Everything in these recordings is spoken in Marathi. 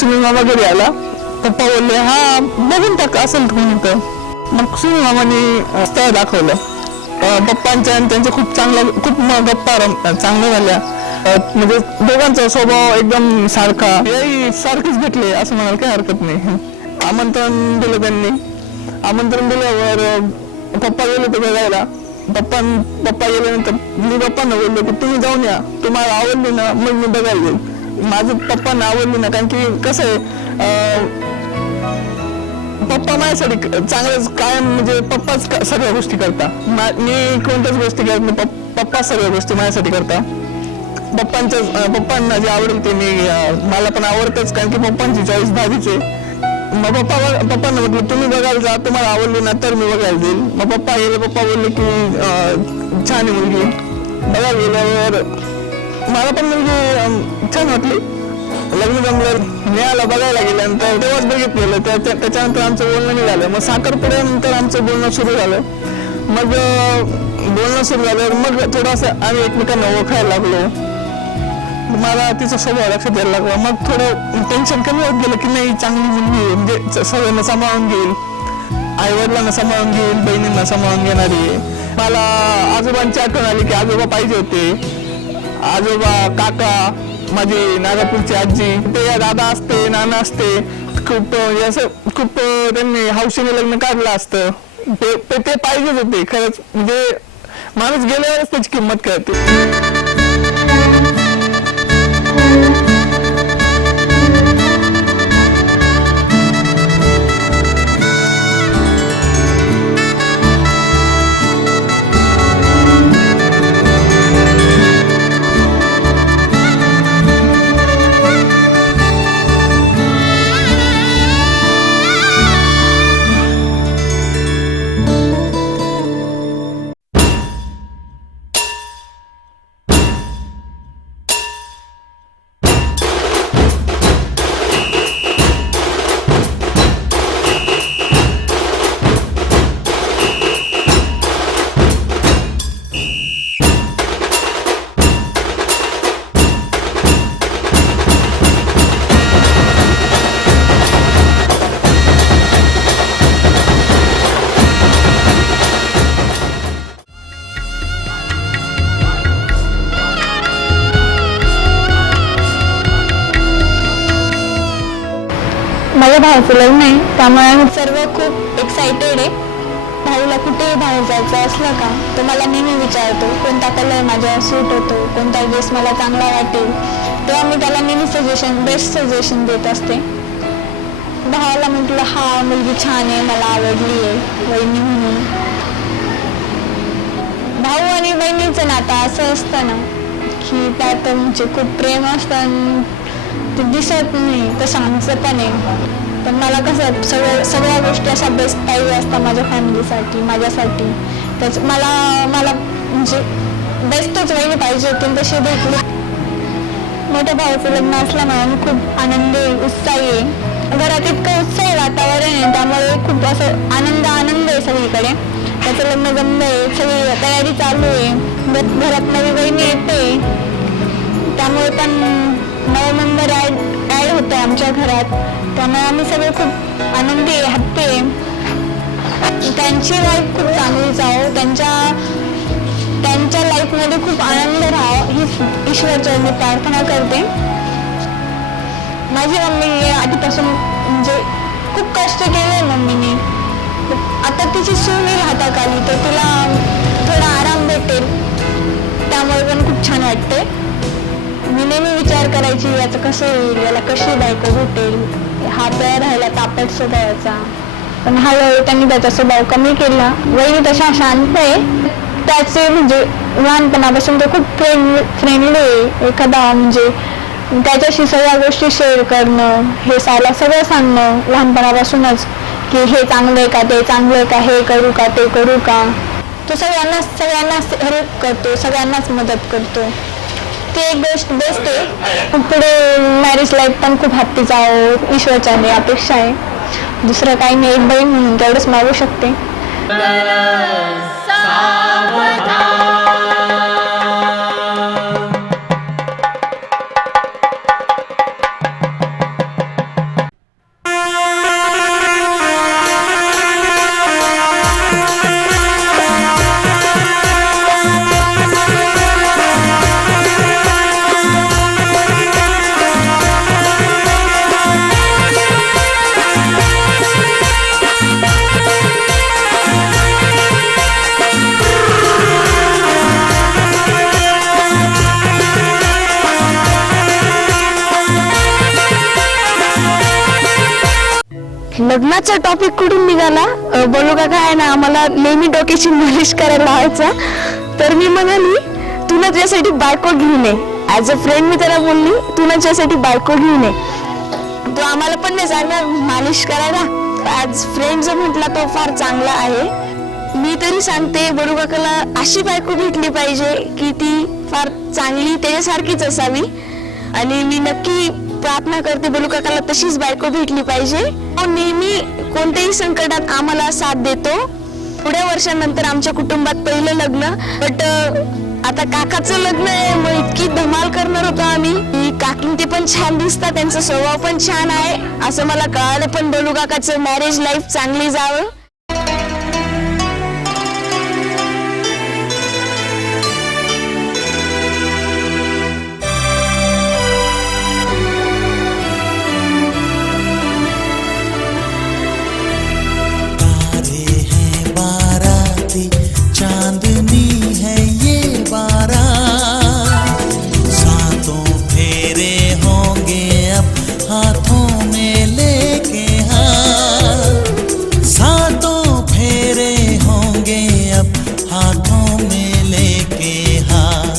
सुनील मामा घरी आला. पप्पा बोलले हा बघून टाक असेल कोणी. मग सुनील मामाने स्थळ दाखवलं. पप्पांच्या आणि त्यांच्या खूप गप्पा चांगल्या झाल्या. म्हणजे दोघांचा स्वभाव एकदम सारखा, याही सारखेच भेटले असं म्हणायला काही हरकत नाही. आमंत्रण दिलं त्यांनी. आमंत्रण दिल्यावर पप्पा गेले ते बघायला. पप्पा गेल्यानंतर मी पप्पांना बोललो की तुम्ही जाऊन या, तुम्हाला आवडली ना मग मी बघायला येईल. माझं पप्पांना आवडली ना, कारण की कसं आहे पप्पा माझ्यासाठी चांगलंच कायम, म्हणजे पप्पाच सगळ्या गोष्टी करता. मी कोणत्याच गोष्टी करत नाही, पप्पा सगळ्या गोष्टी माझ्यासाठी करता. पप्पांना जे आवडेल ते मला पण आवडतच, कारण की पप्पांची चॉईस भारीच आहे. मग पप्पांना म्हटलं तुम्ही बघायला जा, तुम्हाला आवडली ना तर मी बघायला जाईल. मग पप्पा गेले. पप्पा बोलले की छान आहे मुलगी. बघायला गेल्यावर मला पण मुलगी छान वाटली. लग्न जमलं, मिळालं. बघायला गेल्यानंतर तेव्हाच बघितलेलं. त्याच्यानंतर आमचं बोलणं नाही झालं. मग साखरपुड्यानंतर आमचं बोलणं सुरू झालं. मग बोलणं सुरू झाल्यावर मग थोडंसं आम्ही एकमेकांना ओळखायला लागलो. मला तिचा स्वभाव लक्षात यायला लागला. मग थोडं टेन्शन कमी होत गेलं की नाही चांगली मुलगी आहे, म्हणजे सगळ्यांना सांभाळून घेईल, आई वडिलांना सांभाळून घेईल, बहिणींना सांभाळून घेणारी आहे. मला आजोबांची आठवण आली की आजोबा पाहिजे होते. आजोबा, काका, माझी नागापूरची आजी, ते दादा असते, नाना असते. खूप त्यांनी हौशीने लग्न काढलं असतं. ते पाहिजेच होते खरंच. म्हणजे माणूस गेल्यावरच त्याची किंमत कळते. माझ्या भावाचं लग्न आहे, त्यामुळे आम्ही सर्व खूप एक्साइटेड आहे. भाऊला कुठेही बाहेर जायचं असलं का तो मला नेहमी विचारतो कोणता कलर माझ्यावर सूट होतो, कोणता ड्रेस मला चांगला वाटेल. तेव्हा मी त्याला नेहमी बेस्ट सजेशन देत असते. भावाला म्हटलं हा मुलगी छान आहे, मला आवडली आहे वहिनी म्हणून. भाऊ आणि बहिणीचं नातं असं असतं ना की त्यात म्हणजे खूप प्रेम असतं, ते दिसत नाही. तसं आमचं पण आहे. पण मला कसं सगळ्या गोष्टी अशा बेस्ट पाहिजे असतात माझ्या फॅमिलीसाठी, माझ्यासाठी. त्याच मला म्हणजे बेस्टच वहिनी पाहिजे होती, तशी भेटली. मोठ्या भावाचं लग्न असल्यामुळे मी खूप आनंदी, उत्साही आहे. घरात इतकं उत्साही वातावरण आहे, त्यामुळे खूप असं आनंद आहे सगळीकडे. त्याचं लग्न जमलंय, सगळी तयारी चालू आहे. घरात नवी बहिणी येते, त्यामुळे पण 9 मेंबर ॲड होते आमच्या घरात. त्यामुळे आम्ही सगळे खूप आनंदी आहे, हॅप्पी आहे. त्यांची लाईफ खूप चांगली जावो, त्यांच्या लाईफमध्ये खूप आनंद राहावं ही ईश्वरचरणी प्रार्थना करते. माझी मम्मी आधीपासून म्हणजे खूप कष्ट केले मम्मीने. आता तिची सून राहतात आली तर तिला थोडा आराम भेटेल, त्यामुळे पण खूप छान वाटते. मी नेहमी विचार करायची याचं कसं होईल, याला कशी बायको भेटेल. हा आपल्याला राहिला तापट स्वभावाचा, पण हळूहळू त्यांनी त्याचा स्वभाव कमी केला. वहिनी तशा शांत आहे. त्याचे म्हणजे लहानपणापासून तो खूप फ्रेंडली आहे. एखादा म्हणजे त्याच्याशी सगळ्या गोष्टी शेअर करणं, हे सगळं सांगणं लहानपणापासूनच की हे चांगलं आहे का, ते चांगलं आहे का, हे करू का, ते करू का. तो सगळ्यांनाच हेल्प करतो, सगळ्यांनाच मदत करतो. ती एक गोष्ट बेस्ट आहे. पुढे मॅरेज लाईफ पण खूप हॅप्पी जावं ईश्वरच्या अपेक्षा आहे. दुसरं काही नाही, एक बहीण म्हणून तेवढंच मागू शकते. लग्नाचा टॉपिक कुठून निघाला. बोलू का काय ना, आम्हाला नेहमी डोक्याची मालिश करायला लावायचा. तर मी म्हणाली तू ना तुझ्यासाठी बायको घेऊन ये. ॲज अ फ्रेंड मी त्याला बोलली तू ना तुझ्यासाठी बायको घेऊन ये. तो आम्हाला पण नाही सांगणार मालिश करायला. ॲज फ्रेंड जो म्हटला तो फार चांगला आहे. मी तरी सांगते बडू काकाला अशी बायको भेटली पाहिजे की ती फार चांगली त्याच्यासारखीच असावी. आणि मी नक्की प्रार्थना करते बडू काकाला तशीच बायको भेटली पाहिजे. तो नेहमी कोणत्याही संकटात आम्हाला साथ देतो. थोड्या वर्षांनंतर आमच्या कुटुंबात पहिलं लग्न, बट आता काकाचं लग्न आहे, मग इतकी धमाल करणार होतो आम्ही. काकीन ते पण छान दिसतात, त्यांचा स्वभाव पण छान आहे असं मला कळालं. पण बडू काकाचं मॅरेज लाईफ चांगली जावं. चांदनी है ये बारात, सातों फेरे होंगे अब हाथों में लेके हाथ, सातों फेरे होंगे अब हाथों में लेके हाथ.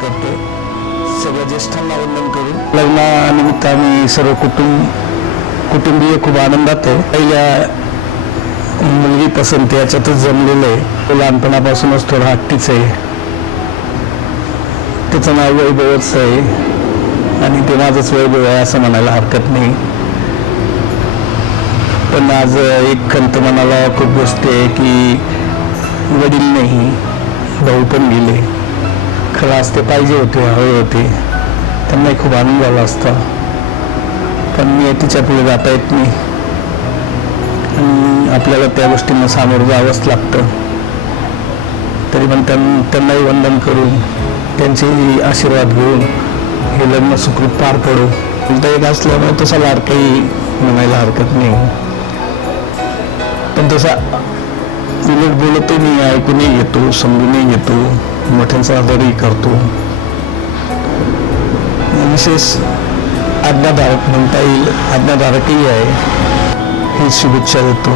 करतो सगळ्या ज्येष्ठांना वंदन करून लग्नानिमित्त आम्ही सर्व कुटुंबीय खूप आनंदात आहे. पहिल्या मुलगी पसंत याच्यातच जमलेलं आहे. लहानपणापासूनच थोडा हट्टीच आहे. त्याचं नाव वैभवच आहे आणि ते माझंच वैभव आहे असं म्हणायला हरकत नाही. पण आज एक खंत मनाला खूप गोष्टी आहे की वडील नाही, भाऊ पण गेले. खरं आज ते पाहिजे होते, हवे होते, त्यांनाही खूप आनंद झाला असता. पण मी तिच्या पुढे जाता येत नाही आणि आपल्याला त्या गोष्टींना सामोरं जावंच लागतं. तरी पण त्यांनाही वंदन करून त्यांचे आशीर्वाद घेऊन हे लग्न सुखरूप पार पडू. उलटा एक असल्यामुळे तसा लाडकाही म्हणायला हरकत नाही. पण तसा उलट बोलतो मी, ऐकूनही घेतो, समजूनही घेतो, मोठ्यांचा आदरही करतो. विशेष आज्ञाधारक म्हणता येईल, आज्ञाधारकही आहे. ही शुभेच्छा देतो.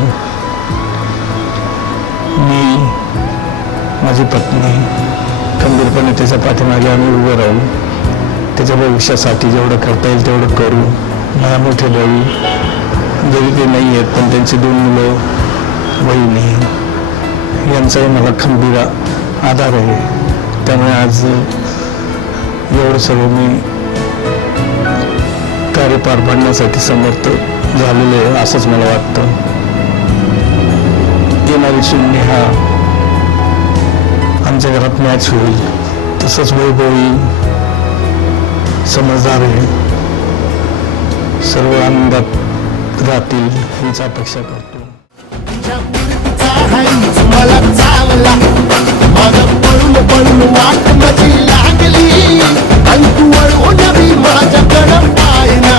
मी, माझी पत्नी खंबीरपणे त्याच्या पाठीमागे आम्ही उभं राहू. त्याच्या भविष्यासाठी जेवढं करता येईल तेवढं करू. मला मोठे भाऊ जरी ते नाही आहेत पण त्यांची 2 मुलं, बहिणी यांचाही मला खंबीर आधार आहे. त्यामुळे आज एवढं सर्व मी कार्य पार पाडण्यासाठी समर्थ झालेलं आहे असंच मला वाटतं. येणारी शून्य हा आमच्या घरात मॅच होईल. तसंच वैभवी समजदार आहे. सर्व आनंदात राहतील हीच अपेक्षा करतो. मला चांगला माझं पळून पळून वाट माझी लागली आणि तू वळून बी माझ्याकडं पाहिना.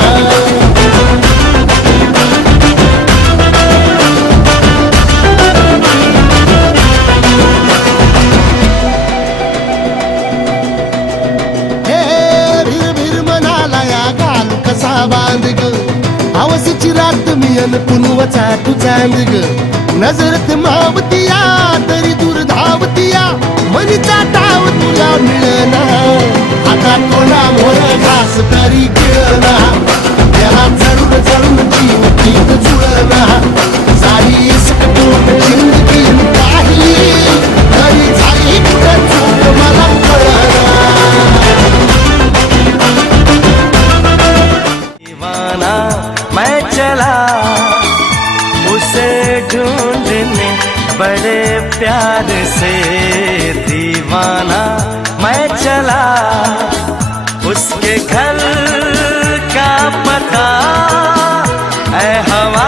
हे भीर भीर मनाला या घालू कसा बांध ग, हवसीची रात मी अन पुनवचा तू चांद ग. नजरत मावतिया तरी दूर धावतिया, मनीचा डाव तुला मिळना. आता तोंडा मोर घास तरी गिळना, त्याला चढून चढून जीव पीक जुळना. सारी सकटून जिंदगी पाहिली तरी झाली कुठं चूक मला कळना. दीवाना मैं चला उसे ढूंढने बड़े प्यार से, दीवाना मैं चला उसके घर का पता, ऐ हवा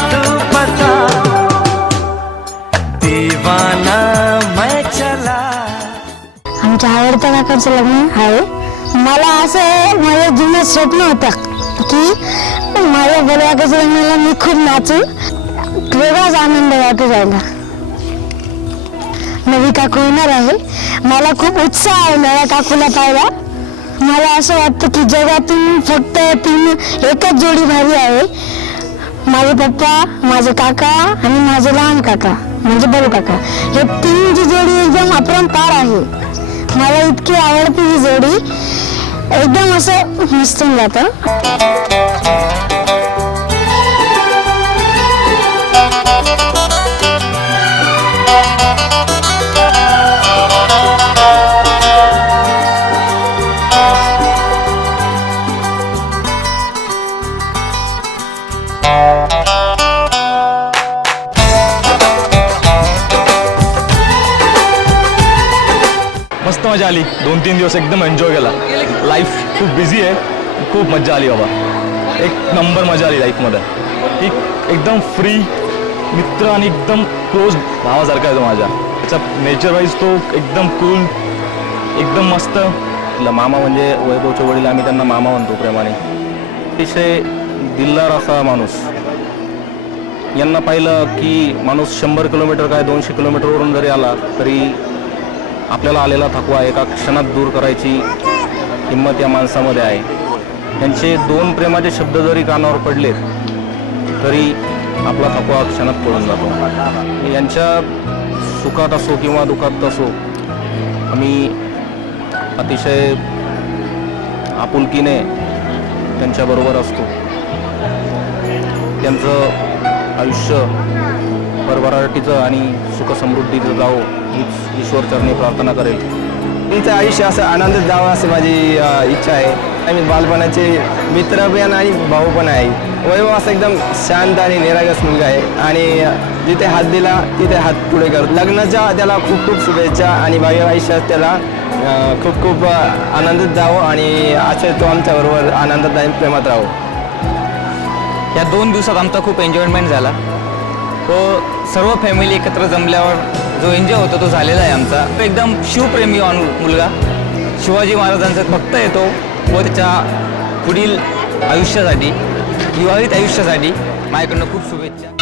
तू पता, दीवाना मैं चला. आमच्या आवडत्या काकाचं लग्न आहे. मला असं माझं जुनं स्वप्न होतं की माझ्या बलवाकाच्या लग्नाला मी खूप नाचू, वेगळाच आनंद वाटू राहिला. नवी काकू येणार आहे, मला खूप उत्साह आहे नव्या काकूला पाहायला. मला असं वाटतं की जगातून फक्त एकच जोडी भारी आहे, माझे पप्पा, माझे काका आणि माझे लहान काका म्हणजे बलू काका. हे तीनची जोडी एकदम अपरंपार आहे. मला इतकी आवडते ही जोडी, एकदम असं मस्त होऊन जातं. मस्त मजा आली. 2-3 दिवस एकदम एन्जॉय केला. लाईफ खूप बिझी आहे, खूप मजा आली बाबा. एक नंबर मजा आली लाईफमध्ये. एकदम फ्री मित्र आणि एकदम क्लोज भावासारखा आहे तो माझ्या. त्याचा नेचर वाईज तो एकदम कूल, एकदम मस्त. मामा म्हणजे वैभवचे वडील, आम्ही त्यांना मामा म्हणतो प्रेमाने. अतिशय दिलदार असा माणूस. यांना पाहिलं की माणूस 100 किलोमीटर काय 200 किलोमीटरवरून जरी आला तरी आपल्याला आलेला थकवा एका क्षणात दूर करायची हिंमत या माणसामध्ये आहे. त्यांचे 2 प्रेमाचे शब्द जरी कानावर पडलेत तरी आपला थकवा क्षणात पडून जातो. यांच्या सुखात असो किंवा दुःखात असो आम्ही अतिशय आपुलकीने त्यांच्याबरोबर असतो. त्यांचं आयुष्य भरभराटीचं आणि सुखसमृद्धीचं जावो हीच ईश्वरचरणी प्रार्थना करेल. तिचं आयुष्य असं आनंदात जावं अशी माझी इच्छा आहे. आम्ही बालपणाचे मित्र पण आणि भाऊ पण आहे. वैभव असं एकदम शांत आणि निरागस मुलगा आहे आणि जिथे हात दिला तिथे हात पुढे करतो. लग्नाच्या त्याला खूप खूप शुभेच्छा आणि भावी आयुष्यात त्याला खूप खूप आनंदात जावं आणि असं तो आमच्याबरोबर आनंदात आणि प्रेमात राहावं. या 2 दिवसात आमचा खूप एन्जॉयमेंट झाला. तो सर्व फॅमिली एकत्र जमल्यावर जो एन्जॉय होतो तो झालेला आहे आमचा. तो एकदम शिवप्रेमी मुलगा, शिवाजी महाराजांचा भक्त येतो व त्याच्या पुढील आयुष्यासाठी, विवाहित आयुष्यासाठी माझ्याकडनं खूप शुभेच्छा.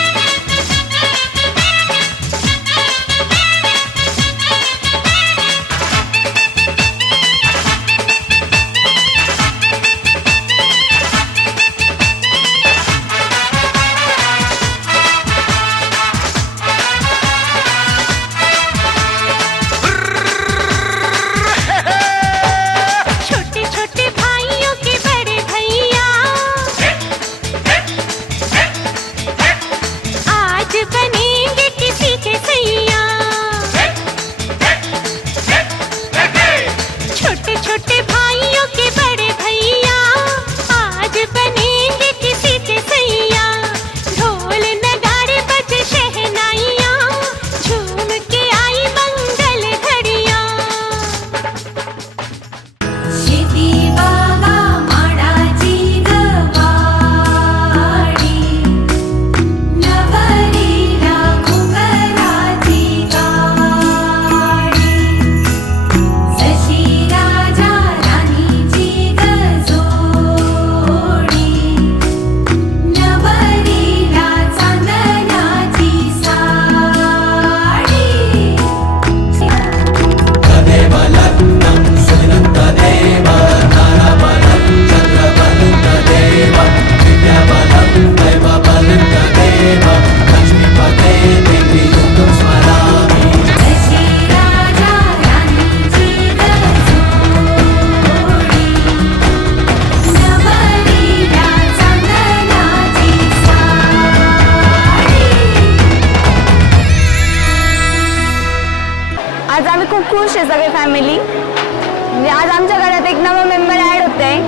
आज आम्ही खूप खुश आहे सगळे फॅमिली. म्हणजे आज आमच्या घरात एक नवा मेंबर ॲड होत आहे,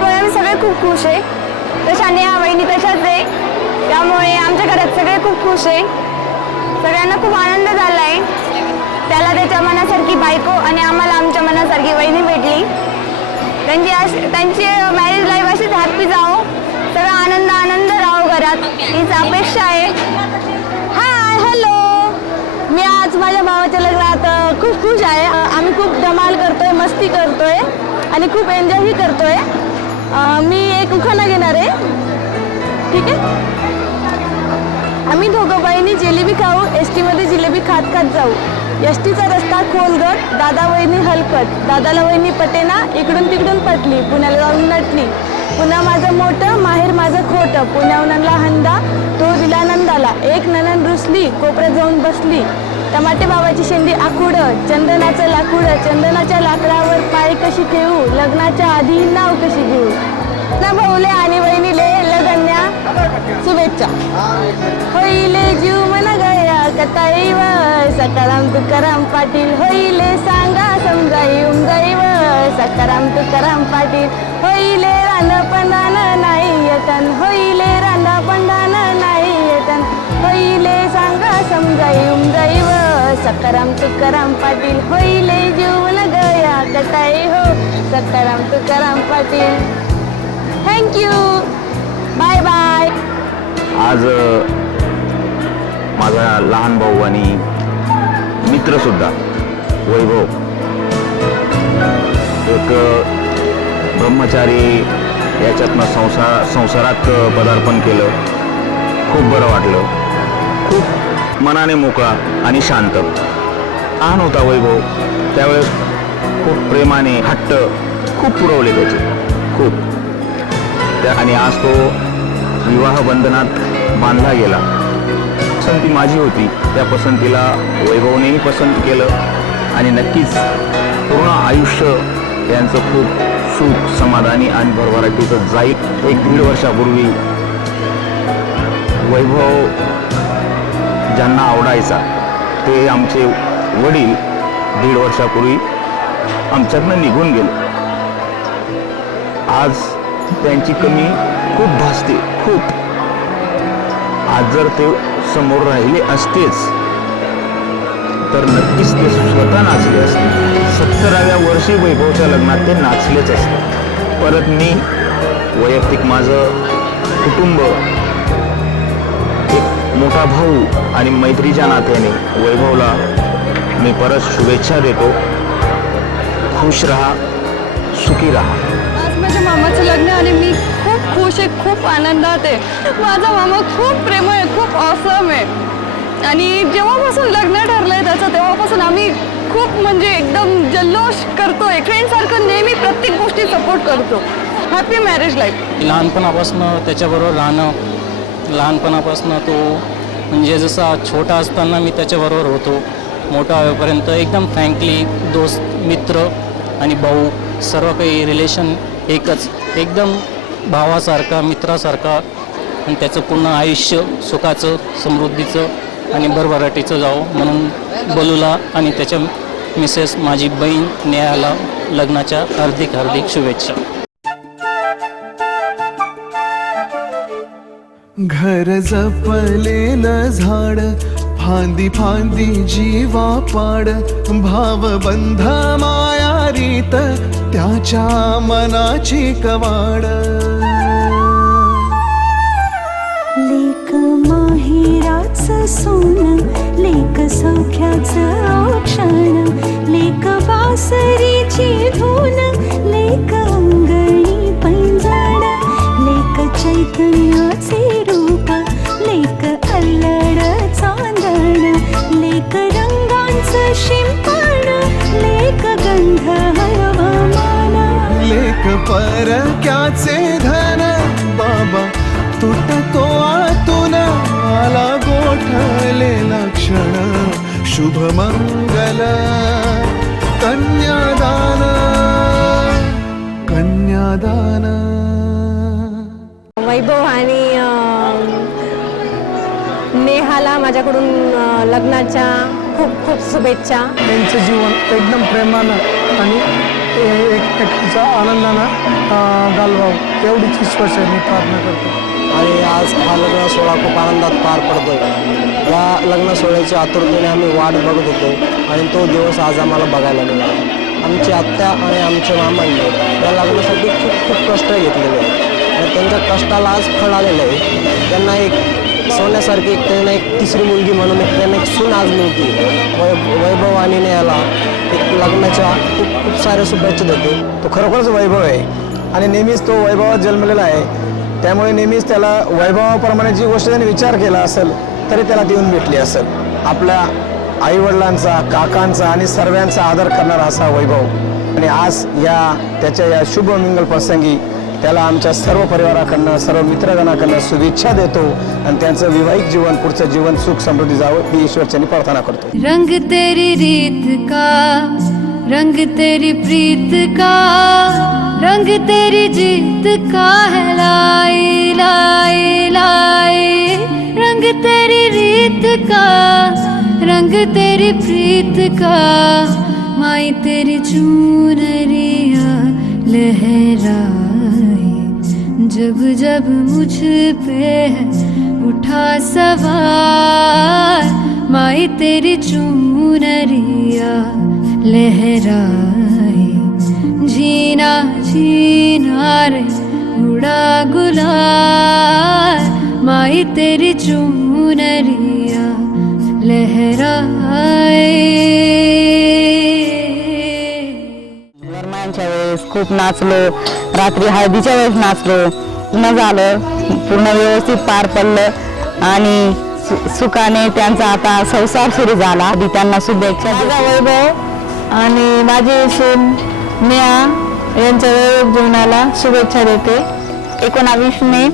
पण आम्ही सगळे खूप खुश आहे. तशा नेहा वहिनी तशाच आहे, त्यामुळे आमच्या घरात सगळे खूप खुश आहे. सगळ्यांना खूप आनंद झाला आहे. त्याला त्याच्या मनासारखी बायको आणि आम्हाला आमच्या मनासारखी वहिनी भेटली. त्यांची मॅरेज लाईफ अशीच हॅप्पी जावो, सगळं आनंद आनंद राहो घरात, हीच अपेक्षा आहे. हाय हॅलो, मी आज माझ्या भावाच्या लग्नात खूप खुश आहे. आम्ही खूप धमाल करतोय, मस्ती करतोय आणि खूप एन्जॉयही करतोय. मी एक उखाणा घेणार आहे, ठीक आहे. आम्ही दोघं बहिणी जिलेबी खाऊ, एस टीमध्ये जिलेबी खात खात जाऊ. एसटीचा रस्ता खोलगट, दादा वहिनी हलकट, दादाला वहिनी पटेना, इकडून तिकडून पटली, पुण्याला जाऊन नटली. पुन्हा माझं मोठं, माहेर माझं खोटं, पुण्याहून आणला हंदा, तो दिला नंदाला. एक नणंद रुसली, कोपऱ्यात जाऊन बसली. टमाटे बाबाची शेंडी आखुडं, चंदनाचं लाकुडं, चंदनाच्या लाकडावर पाय कशी ठेवू, लग्नाच्या आधी नाव कशी घेऊ. ना भाऊले आणि वहिनीले लगन्या शुभेच्छा. होईले जीव मन गया कटाईव, सकाराम तुकाराम पाटील. होईले सांगा समजाई उमजाईव, सकाराम तुकाराम पाटील. होईले रांडपणान नाही यतन, होईले रांडपणान नाही यतन. होईले सांगा समजाई उमजाईव, सकाराम तुकाराम पाटील. होईले जीव मन गया कटाई हो, Sakaram Tukaram Patil. Thank you, bye bye. आज माझा लहान भाऊ आणि मित्रसुद्धा वैभव एक ब्रह्मचारी याच्यातनं संसारात पदार्पण केलं. खूप बरं वाटलं, खूप मनाने मोकळा आणि शांत. लहान होता वैभव त्यावेळेस खूप प्रेमाने हट्ट खूप पुरवले त्याचे, खूप. आणि आज तो विवाह बंधनात बांधला गेला. पसंती माझी होती, त्या पसंतीला वैभवनेही पसंत केलं आणि नक्कीच पूर्ण आयुष्य यांचं खूप सुख समाधानी आणि भरभराटीचं जाईल. 1-1.5 वर्षापूर्वी वैभव ज्यांना आवडायचा ते आमचे वडील 1.5 वर्षापूर्वी आमच्यातनं निघून गेले. आज त्यांची कमी खूप भासते, खूप. आज जर ते समोर राहिले असतेच तर नक्कीच ते स्वतः नाचले असते. 70व्या वर्षी वैभवच्या लग्नात ते नाचलेच असते. परत मी वैयक्तिक माझं कुटुंब, एक मोठा भाऊ आणि मैत्रीच्या नात्याने वैभवला मी परत शुभेच्छा देतो. खुश राहा, सुखी राहा. आज माझ्या मामाचं लग्न आणि मी खूप खुश आहे, खूप आनंदात आहे. माझा मामा खूप प्रेमळ आहे, खूप ऑसम आहे. आणि जेव्हापासून लग्न ठरलंय त्याचं तेव्हापासून आम्ही खूप म्हणजे एकदम जल्लोष करतोय. फ्रेंडसारखं नेहमी प्रत्येक गोष्टी सपोर्ट करतो. Happy marriage life. लहानपणापासून त्याच्याबरोबर राहणं, लहानपणापासून तो म्हणजे जसा छोटा असताना मी त्याच्याबरोबर होतो, मोठा होईपर्यंत एकदम फ्रँकली दोस्त, मित्र आणि भाऊ सर्व काही रिलेशन एकच, एकदम भावासारखा, मित्रासारखा. आणि त्याचं पूर्ण आयुष्य सुखाचं, समृद्धीचं आणि भरभराटीचं जावं म्हणून बलूला आणि त्याच्या मिसेस माझी बहीण नेहाला लग्नाच्या हार्दिक हार्दिक शुभेच्छा. घर जपलेलं झाड, फांदी फांदी जीवा पाड, भावबंध मायारीत त्याच्या मनाची कवाड. लेक माहेराचं सोनं, लेक सौख्याचं औक्षण, लेक बासरीची धून, लेक अंगणी पैंजण, लेक चैतन्याचे रूप, लेक अल्लड चांदण, लेक रंगांचं शिंपण, लेक गंध हवामान, लेक परक्याचे धन, बाबा तुटतो आतून, आला गोठलेला क्षण, शुभ मंगल कन्यादान, कन्यादान. वैभव आणि नेहाला माझ्याकडून लग्नाच्या खूप खूप शुभेच्छा. त्यांचं जीवन एकदम प्रेमानं आणि एकट्याचा आनंदानं घालवावं एवढीच ईश्वराची मी प्रार्थना करतो. आणि आज हा लग्न सोहळा खूप आनंदात पार पडतोय. या लग्न सोहळ्याची आतुरतेने आम्ही वाट बघत होतो आणि तो दिवस आज आम्हाला बघायला मिळाला. आमची आत्या आणि आमच्या मामांनी या लग्नासाठी खूप खूप कष्ट घेतलेले आहेत आणि त्यांच्या कष्टाला आज फळ आलेलं आहे. त्यांना एक सोन्यासारखी त्यांना एक तिसरी मुलगी म्हणून त्यांना एक सून आज मिळते. वैभव आणि याला एक लग्नाच्या खूप खूप साऱ्या शुभेच्छा देते. तो खरोखरच वैभव आहे. आणि नेहमीच तो वैभवात जन्मलेला आहे, त्यामुळे नेहमीच त्याला वैभवाप्रमाणे जी गोष्ट त्याने विचार केला असेल तरी त्याला ती येऊन भेटली असेल. आपल्या आईवडिलांचा, काकांचा आणि सर्वांचा आदर करणारा असा वैभव. आणि आज त्याच्या या शुभमंगल प्रसंगी त्याला आमच्या सर्व परिवाराकडनं, सर्व मित्रगणाकडनं शुभेच्छा देतो आणि त्यांचं वैवाहिक जीवन, पुढचं जीवन सुख समृद्धी जावं ही ईश्वरचरणी प्रार्थना करतो. रंग तेरी रीत का, रंग तेरी प्रीत का, रंग तेरी जीत का है लाई लाई लाई. रंग तेरी रीत का, रंग तेरी प्रीत का, माई तेरी चुनरिया लहराए. जब जब मुझ पे है उठा सवार, माई तेरी चुनरिया लहराए. जीना जीना रे उड़ा गुलाल, माई तेरी चुनरिया लहराए. दरम्यानच्या वेळेस खूप नाचलो, रात्री हळदीच्या वेळेस नाचलो, मजा आलं, पूर्ण व्यवस्थित पार पडलं आणि सुखाने त्यांचा आता संसार सुरू झाला. आधी त्यांना शुभेच्छा. माझा वैभव आणि माझी सून नेहा यांच्या वैभव जीवनाला शुभेच्छा देते. 19 मे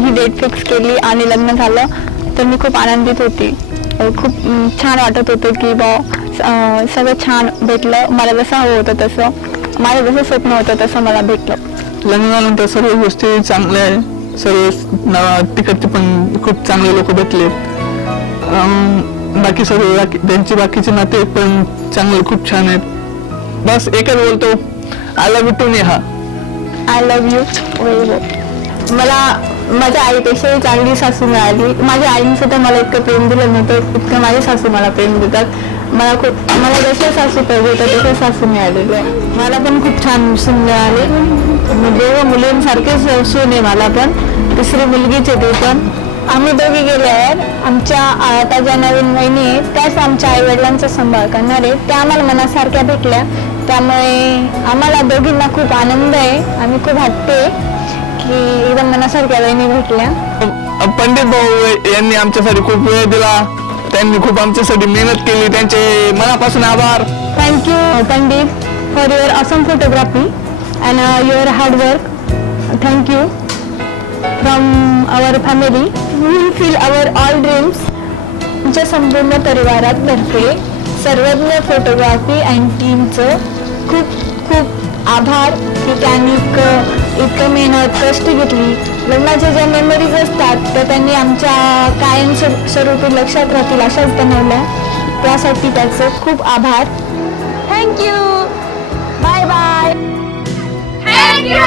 ही डेट फिक्स केली आणि लग्न झालं तर मी खूप आनंदित होती. खूप छान वाटत होतं की सगळं छान भेटलं, मला जसं हवं होतं तसं, माझं जसं स्वप्न होतं तसं मला भेटलं. लग्नानंतर सर्व गोष्टी चांगल्या आहे, सर्व तिकडचे पण खूप चांगले लोक भेटले. बाकी सर्व त्यांची बाकीचे नाते पण चांगले खूप छान आहेत. बस एकच बोलतो, I love you too Neha. I love you Vaibhav. मला माझ्या आईपेक्षाही चांगली सासू मिळाली. माझ्या आईने सुद्धा मला इतकं प्रेम दिलं नव्हतं इतकं माझे सासू मला प्रेम देतात. मला जसं सासू पाहिजे होतं तसं सासू मिळालेलं आहे. मला पण खूप छान सून मिळाली. दोघं मुलींसारखेच सून आहे मला पण. तिसरी मुलगीच आहे ती पण. आम्ही दोघी गेले आहेत. आमच्या आता ज्या नवीन वहिनी आहेत त्याच आमच्या आईवडिलांचा सांभाळ करणार आहे. त्या आम्हाला मनासारख्या भेटल्या, त्यामुळे आम्हाला दोघींना खूप आनंद आहे. आम्ही खूप हट्टे की एकदम मनासारख्या वहिनी भेटल्या. पंडित भाऊ यांनी आमच्यासाठी खूप वेळ दिला, त्यांनी खूप आमच्यासाठी मेहनत केली, त्यांचे मनापासून आभार. Thank you Pandit for your awesome photography and your hard work. Thank you from our family. We will feel our all dreams. आमच्या संपूर्ण परिवारात तर्फे सर्वज्ञ फोटोग्राफी अँड टीमचं खूप खूप आभार की त्यांनी इतकं मेहनत कष्ट घेतली. लग्नाच्या ज्या मेमरीज असतात त्या त्यांनी आमच्या कायम स्वरूपी लक्षात राहतील अशाच बनवल्या. त्यासाठी त्याचं खूप आभार. थँक्यू. Bye bye. थँक्यू.